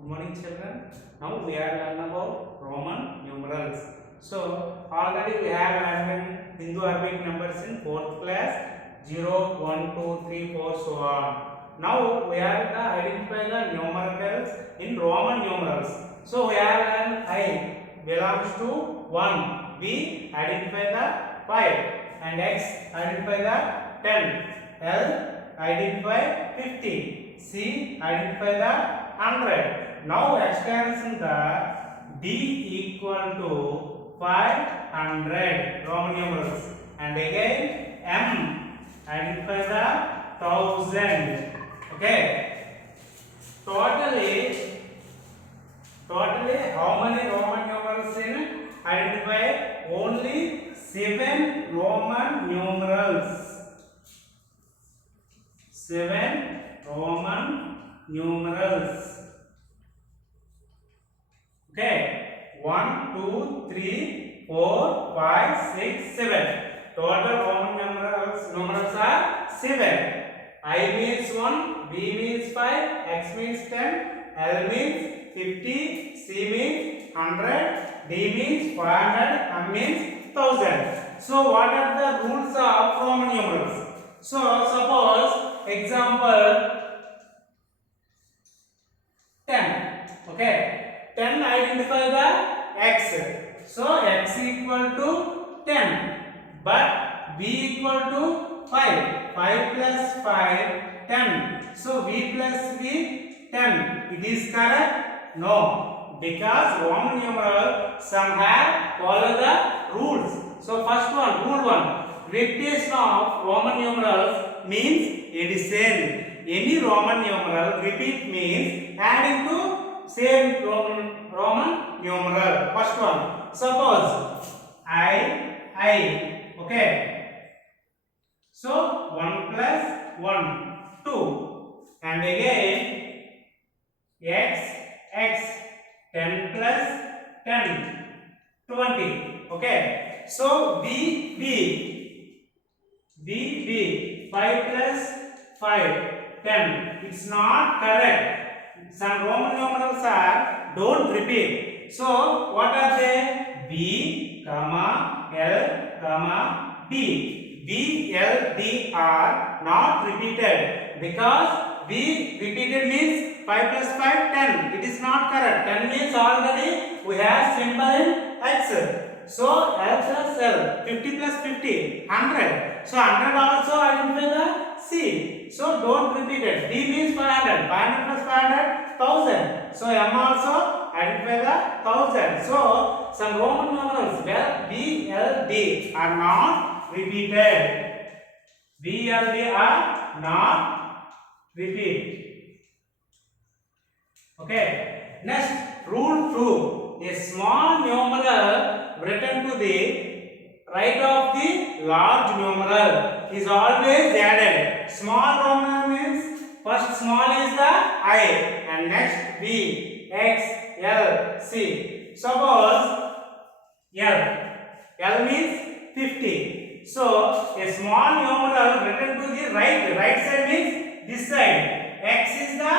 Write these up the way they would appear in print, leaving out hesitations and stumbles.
Good morning, children. Now we are learning about Roman numerals. So already we have learned Hindu Arabic numbers in 4th class 0, 1, 2, 3, 4, so on. Now we are to identify the numerals in Roman numerals. So we have learned I belongs to 1, B identify the 5, and X identify the 10, L identify 50, C identify the 100. Now extension the D equal to 500 Roman numerals, and again M identify the 1000. Okay. Totally how many Roman numerals in identify? Only 7 Roman numerals. 7 Roman numerals. Okay, 1, 2, 3, 4, 5, 6, 7. Total Roman numerals are 7. I means 1, B means 5, X means 10, L means 50, C means 100, D means 500, M means 1000. So what are the rules of Roman numerals? So suppose example 10. Okay. 10 identify the X. So X equal to 10. But B equal to 5. 5 plus 5, 10. So V plus V, 10. It is correct? No. Because Roman numeral some have follow the rules. So first one, rule 1. Repetition of Roman numerals means addition. Any Roman numeral repeat means adding to same Roman numeral. First one. Suppose I. Okay. So 1 plus 1, 2. And again X. 10 plus 10, 20. Okay. So B. 5 plus 5, 10. It's not correct. Some Roman numerals are don't repeat. So what are they? B, comma, L, comma, D. B, L, D are not repeated because B repeated means 5 plus 5, 10. It is not correct. 10 means already we have symbol in X. So L plus L, 50 plus 50, 100. So 100 also identify the C. So don't repeat it. D means 500. 500 plus 500, 1000. So M also identify the 1000. So some Roman numerals where B, L, D are not repeated. B, L, D are not repeat. Okay. Next, rule 2. A small numeral written to the right of the large numeral is always added. Small Roman means first small is the I and next B, X, L, C. Suppose L means 50. So a small numeral written to the right side means this side. X is the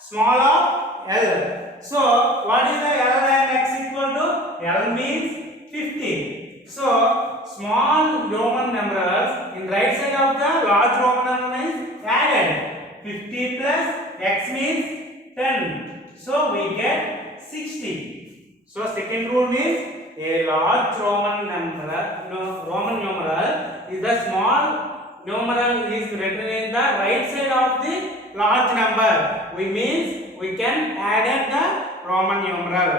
small of L. So what is the L and X equal to? L means 50. So small Roman numerals in right side of the large Roman numeral is added. 50 plus X means 10. So we get 60. So second rule means a large Roman numeral is the small numeral is written in the right side of the large number. We means we can add the Roman numeral.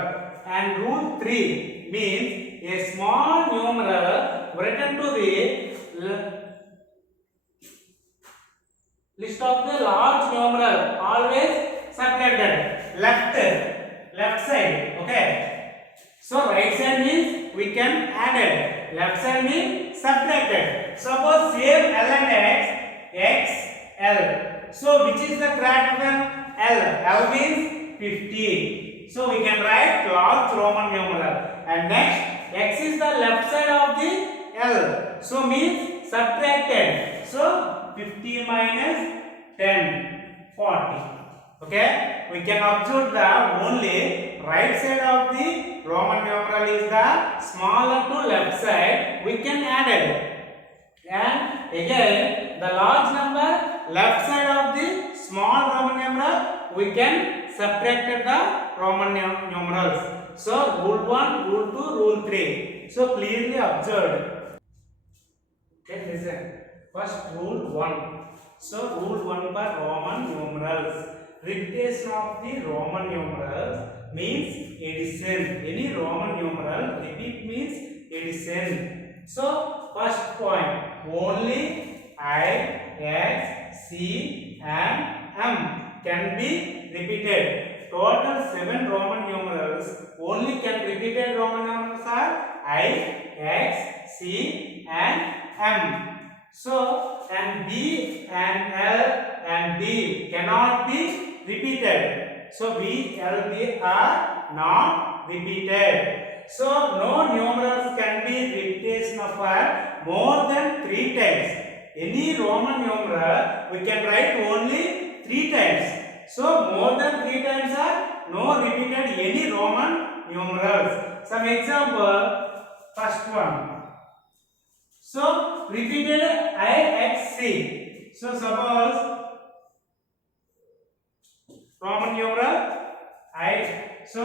And rule 3 means a small numeral written to the list of the large numeral always subtracted left side. Okay. So right side means we can add it. Left side means subtracted. Suppose same L and X, L. So which is the greater than L? L means 50. So we can write large Roman numeral. And next X is the left side of the L. So means subtracted. So 50 minus 10, 40. Okay, we can observe the only right side of the Roman numeral is the smaller to left side. We can add it, and again the large number left side of the small Roman numeral we can subtract the Roman numerals. So rule 1, rule 2, rule 3. So clearly observed. Okay, listen. First rule 1. So rule 1 for Roman numerals. Repetition of the Roman numerals means addition. Any Roman numeral repeat means addition. So first point, only I, X, C and M can be repeated. Total 7 Roman numerals only can repeated Roman numerals are I, X, C and M. So, and B and L and D cannot be repeated. So, B, L, D are not repeated. So, no numerals can be repeated for more than 3 times. Any Roman numeral we can write only 3 times. So, more than 3 times are no repeated any Roman numerals. Some example, first one. So repeated IXC. So suppose Roman numeral I. So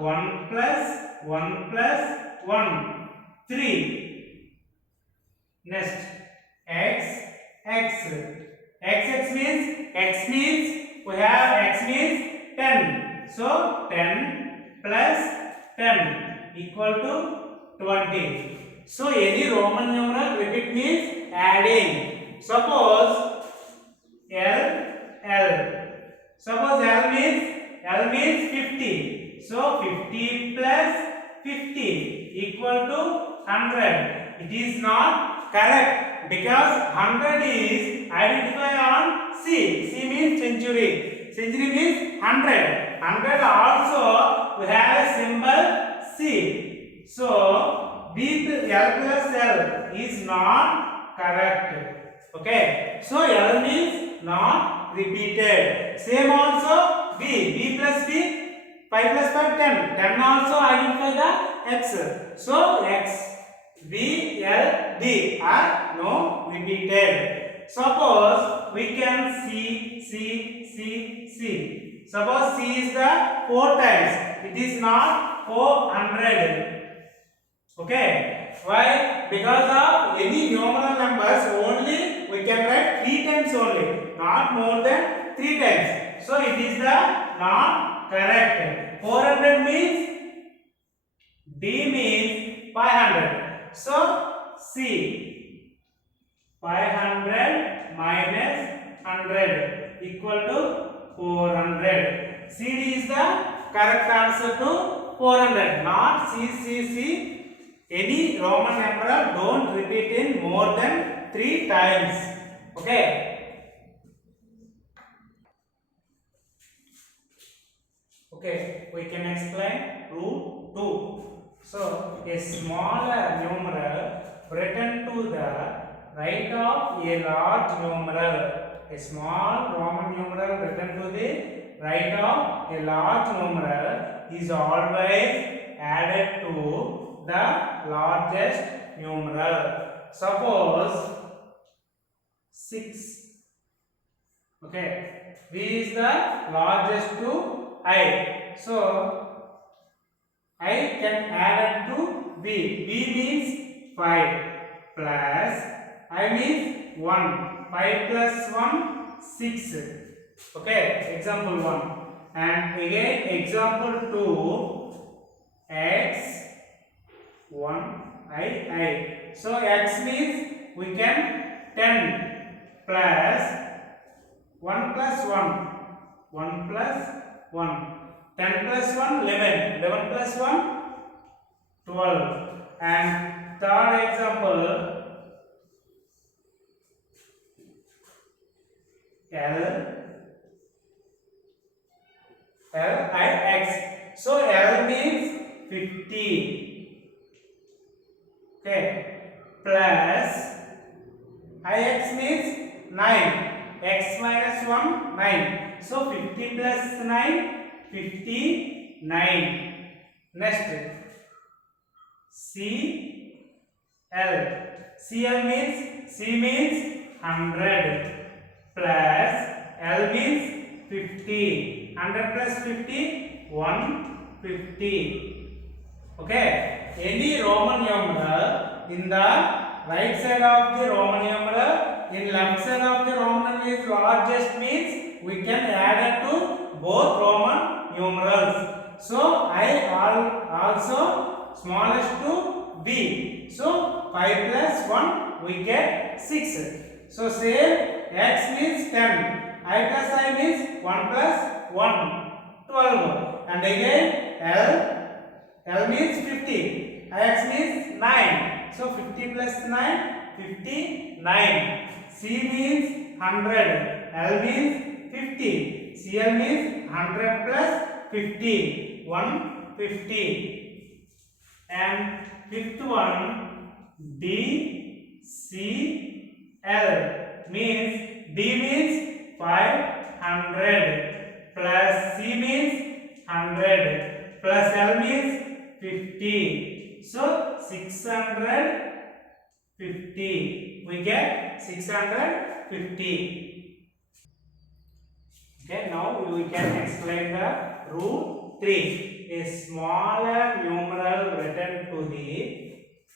1 plus 1 plus 1 3. Next X X. XX means we have X means 10. So 10 plus 10 equal to 20. So any Roman numeral repeat means adding. Suppose L. Suppose L means 50. So 50 plus 50 equal to 100. It is not correct because 100 is identified on C. C means century. Century means 100. 100 also we have a symbol C. So B L plus L is not correct. Okay. So L means not repeated. Same also B plus B. 5 plus 5 10. 10 also identify the X. So X, B, L, D are no repeated. Suppose we can C. Suppose C is the 4 times. It is not 400. Okay, why? Because of any numeral numbers only we can write 3 times only, not more than 3 times. So it is the not correct. 400 means D means 500. So C 500 minus 100 equal to 400. CD is the correct answer to 400, not C. Any Roman numeral don't repeat in more than 3 times. Okay. Okay, we can explain rule 2. So, a smaller numeral written to the right of a large numeral. A small Roman numeral written to the right of a large numeral is always added to the largest numeral. Suppose 6. Okay, V is the largest to I. So I can add it to V. V means 5 plus I means 1. 5 plus 1 6. Okay, example 1. And again example 2, X 1 I. So X means we can 10 plus 1 plus 1. 1 plus 1. 10 plus 1 11. 11 plus 1 12. And third example L I X. So L means 50. Okay, plus Ix means 9. X minus 1 9. So 50 50 plus 9, 59. Next, CL. CL means C means 100 plus L means 50. 100 plus 50, 150. Okay. Any Roman numeral in the right side of the Roman numeral, in left side of the Roman numeral is largest means we can add it to both Roman numerals. So I also smallest to B. So 5 plus 1 we get 6. So same X means 10. I plus I means 1 plus 1, 12. And again L means 50. X means 9. So 50 plus 9, 59. C means 100. L means 50. CL means 100 plus 50. 150. And fifth one, D, C, L means D means 500 plus C means 100 plus L means 50. So 650. We get 650. Okay, now we can explain the rule 3. A smaller numeral written to the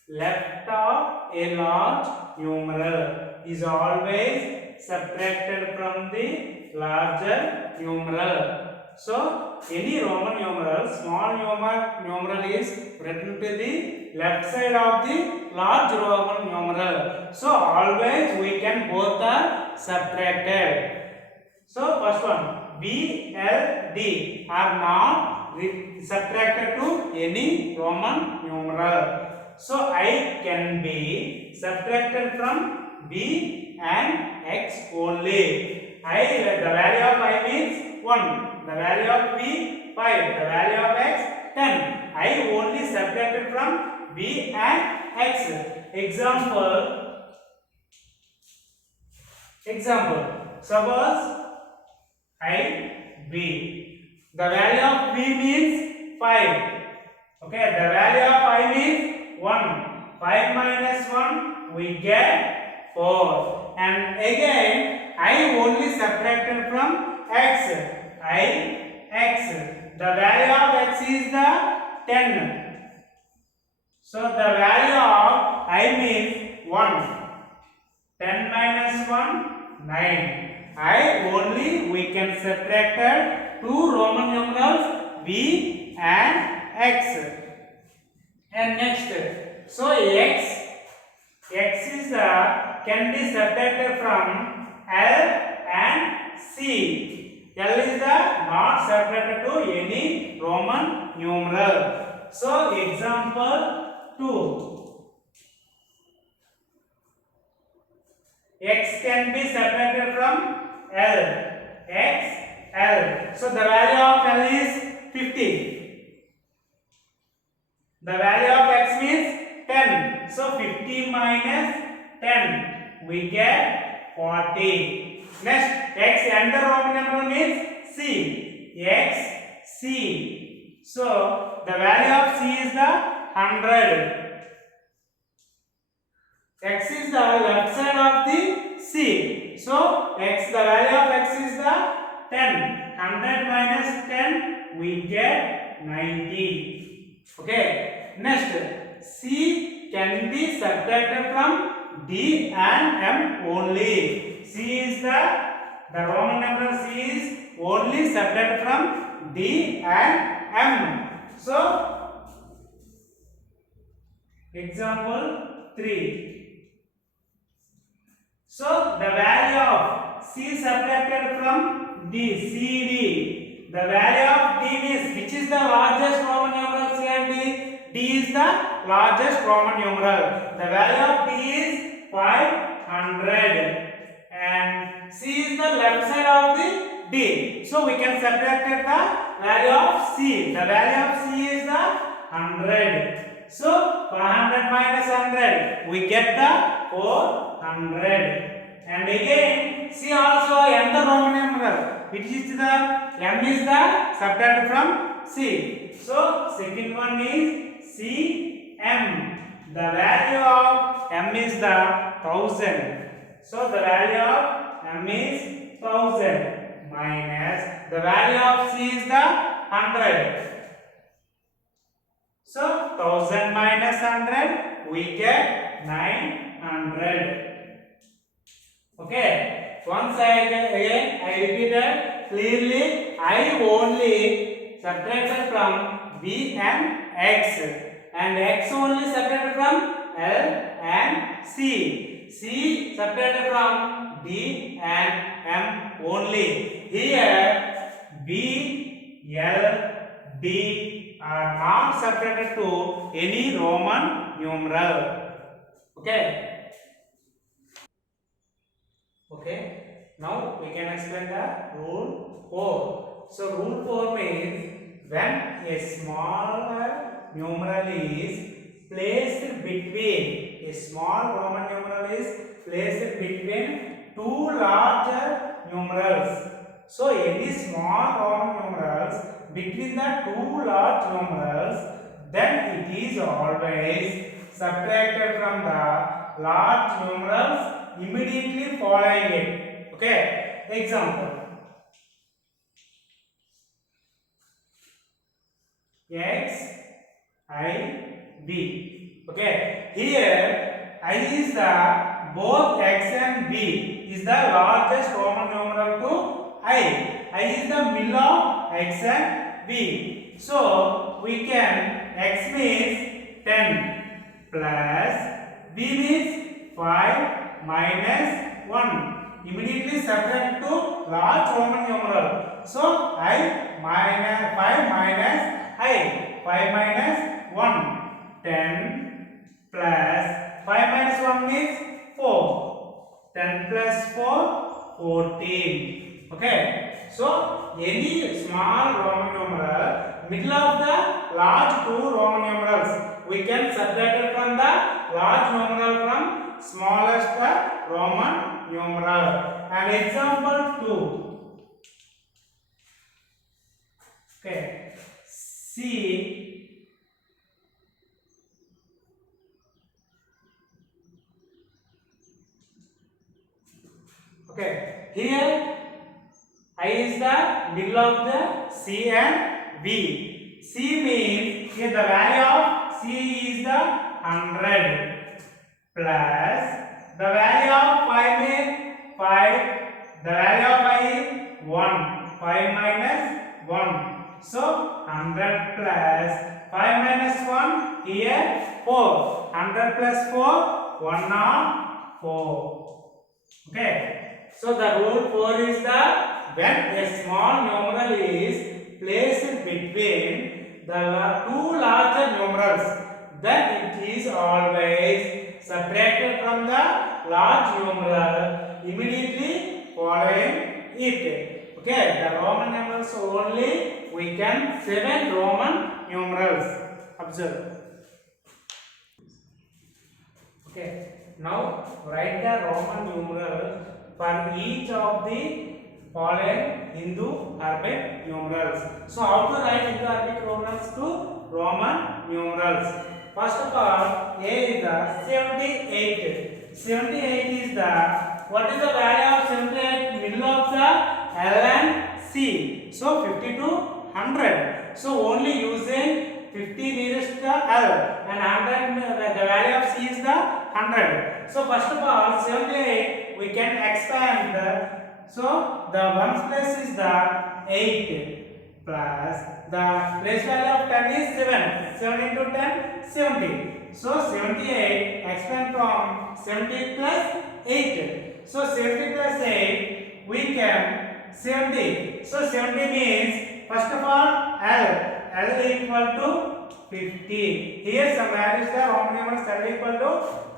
left of a large numeral is always subtracted from the larger numeral. So, any Roman numeral, small numeral is written to the left side of the large Roman numeral. So, always we can both are subtracted. So, first one, B, L, D are not subtracted to any Roman numeral. So, I can be subtracted from B and X only. The value of I means 1, the value of B 5, the value of X 10. I only subtracted from B and X. Example. Suppose I B. The value of B means 5. Okay, the value of I means 1. 5 minus 1 we get 4. And again I only subtracted from X. X. The value of X is the 10. So the value of I means 1. 10 minus 1, 9. We can subtract two Roman numerals B and X. And next, so X is can be subtracted from L and C. L is not subtracted to any Roman numeral. So example 2. X can be subtracted from L. So the value of L is 50. The value of X means 10. So 50 minus 10 we get 40. Next, X and the Roman numeral means C. X, C. So the value of C is the 100. X is the left side of the C. So X, the value of X is the 10. 100 minus 10 we get 90. Okay. Next, C can be subtracted from D and M only. C is the Roman numeral C is only subtracted from D and M. So example 3. So the value of C subtracted from D, CD. The value of D means which is the largest Roman numeral C and D? D is the largest Roman numeral. The value of D is 500 and C is the left side of the D. So we can subtract the value of C. The value of C is the 100. So 500 minus 100 we get the 400. And again C also another Roman numeral. Which is the m is the subtracted from c. So second one is c m. The value of m is the 1000. So the value of m is 1000 minus the value of c is the 100. So 1000 minus 100 we get 900. Okay. Once again I repeated clearly. I only subtracted from b and x, and x only subtracted from l and c. C subtracted from d and m only. Here b, l, d are not subtracted to any Roman numeral. Okay. Okay, now we can explain the rule 4. So, rule 4 means when a smaller numeral is placed between, a small Roman numeral is placed between two larger numerals. So, any small Roman numerals between the two large numerals, then it is always subtracted from the large numerals immediately following it. Okay, example x I b. Okay, here I is the both x and b is the largest Roman numeral to I is the middle of x and b. So we can x means 10 plus b means 5 minus 1. Immediately subtract to large Roman numeral. So I minus 5 minus I 5 minus 1. 10 plus 5 minus 1 means 4. 10 plus 4 14. Okay. So any small Roman numeral middle of the large two Roman numerals, we can subtract it from the large numeral from smallest Roman numeral. And example 2. Okay. C okay. Here I is the middle of the C and B. C means here the value of C is the 100 plus the value of 5 means 5. The value of I is 1. 5 minus 1. So 100 plus 5 minus 1 here 4. 100 plus 4 104. Okay. So the rule 4 is that when a small numeral is placed between the two larger numerals, then it is always subtracted from the large numeral immediately following it. Okay, the Roman numerals only we can 7 Roman numerals. Observe. Okay, now write the Roman numerals for each of the following Hindu-Arabic numerals. So, how to write Hindu-Arabic numerals to Roman numerals? First of all, A is the 78. 78 is the, what is the value of 78? Middle of the L and C. So, 50 to 100. So, only using 50 nearest the L and 100, the value of C is the 100. So, first of all, 78 we can expand so the ones place is the 8 plus the place value of 10 is 7. 7 into 10 70. So 78 expand from 70 plus 8. So 70 plus 8 we can 70. So 70 means first of all L equal to 50. Here some values the Roman numerals L equal to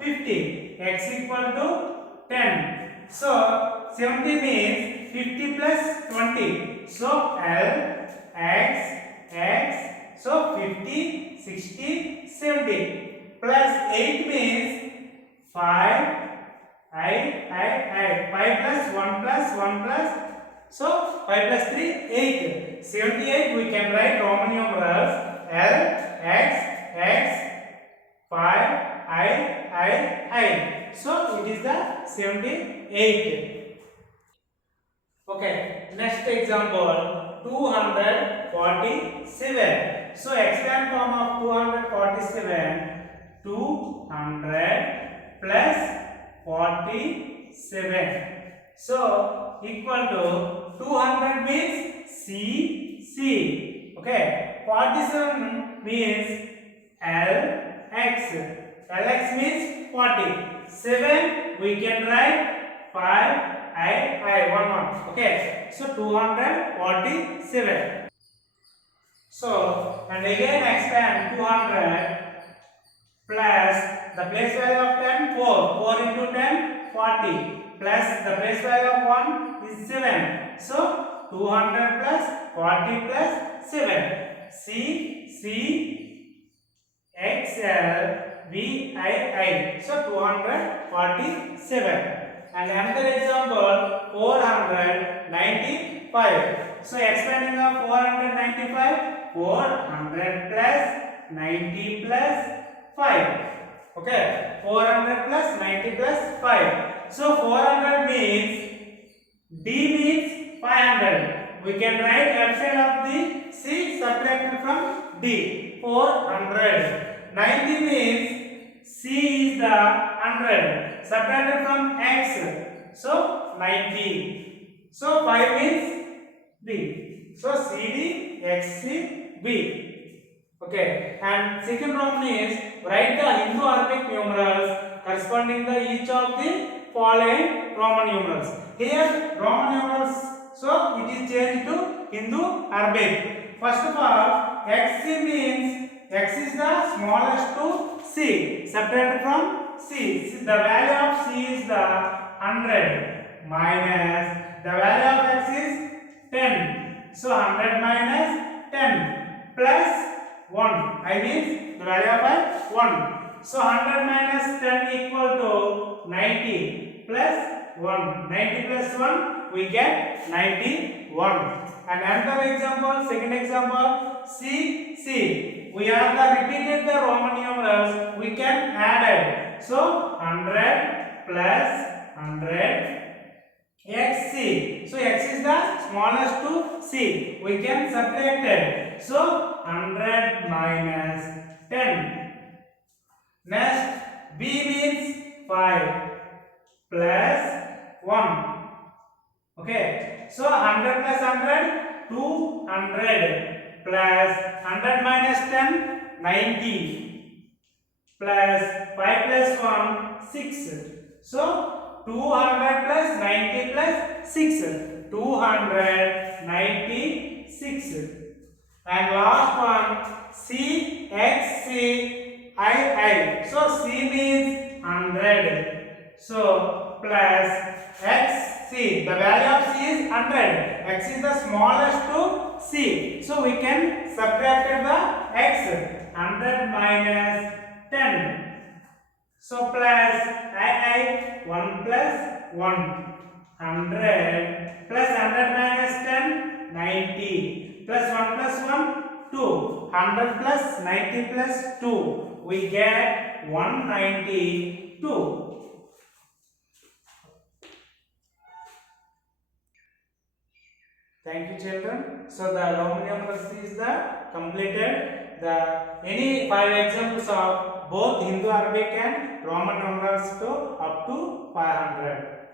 50. X equal to 10. So 70 means 50 plus 20. So L, X, so 50, 60, 70. Plus 8 means 5, 5 plus 1 plus 1 plus. So 5 we can write Roman numerals L, X, X, 5, I. So it is the 78. Okay, next example 247. So expand form of 247, 200 plus 47. So equal to 200 means C. Okay, 47 means LX. LX means 40. 7 we can write 5 I 1. Okay, so 247. So and again expand 200 plus the place value of 10 4. 4 into 10 40 plus the place value of 1 is 7. So 200 plus 40 plus 7. C XL VII. So 247. And another example 495. So expanding of 495, 400 plus 90 plus 5. Okay, 400 plus 90 plus 5. So 400 means D means 500. We can write left side of the C subtracted from D. 400. 90 means C is the 100 subtracted from X. So 90. So 5 means B. So CD, XC, B. Okay, and second problem is write the Hindu Arabic numerals corresponding to each of the following Roman numerals. Here Roman numerals, so it is changed to Hindu Arabic. First of all, XC means X is the smallest to C, subtracted from C. The value of C is the 100 minus the value of X is 10. So 100 minus 10 plus 1. I mean the value of I 1. So 100 minus 10 equal to 90 plus 1. 90 plus 1 we get 91. And another example, second example, C. We have repeated the Roman numerals, we can add it. So 100 plus 100 XC. So X is the smallest to C. We can subtract it. So 100 minus 10. Next, B means 5 plus 1. Okay. So 100 plus 100, 200 plus 100 minus 10, 90 plus 5 plus 1, 6. So 200 plus 90 plus 6, 296. And last one, C X C I. So C means 100. So plus X C. The value of C is 100. X is the smallest to C. So we can subtract the X. 100 minus 10. So plus I 1 plus 1. 100 plus 100 minus 10, 90 plus 1 plus 1, 2. 100 plus 90 plus 2. We get 192. Thank you, children. So the Roman numerals is the completed. The any 5 examples of both Hindu Arabic and Roman numerals to up to 500.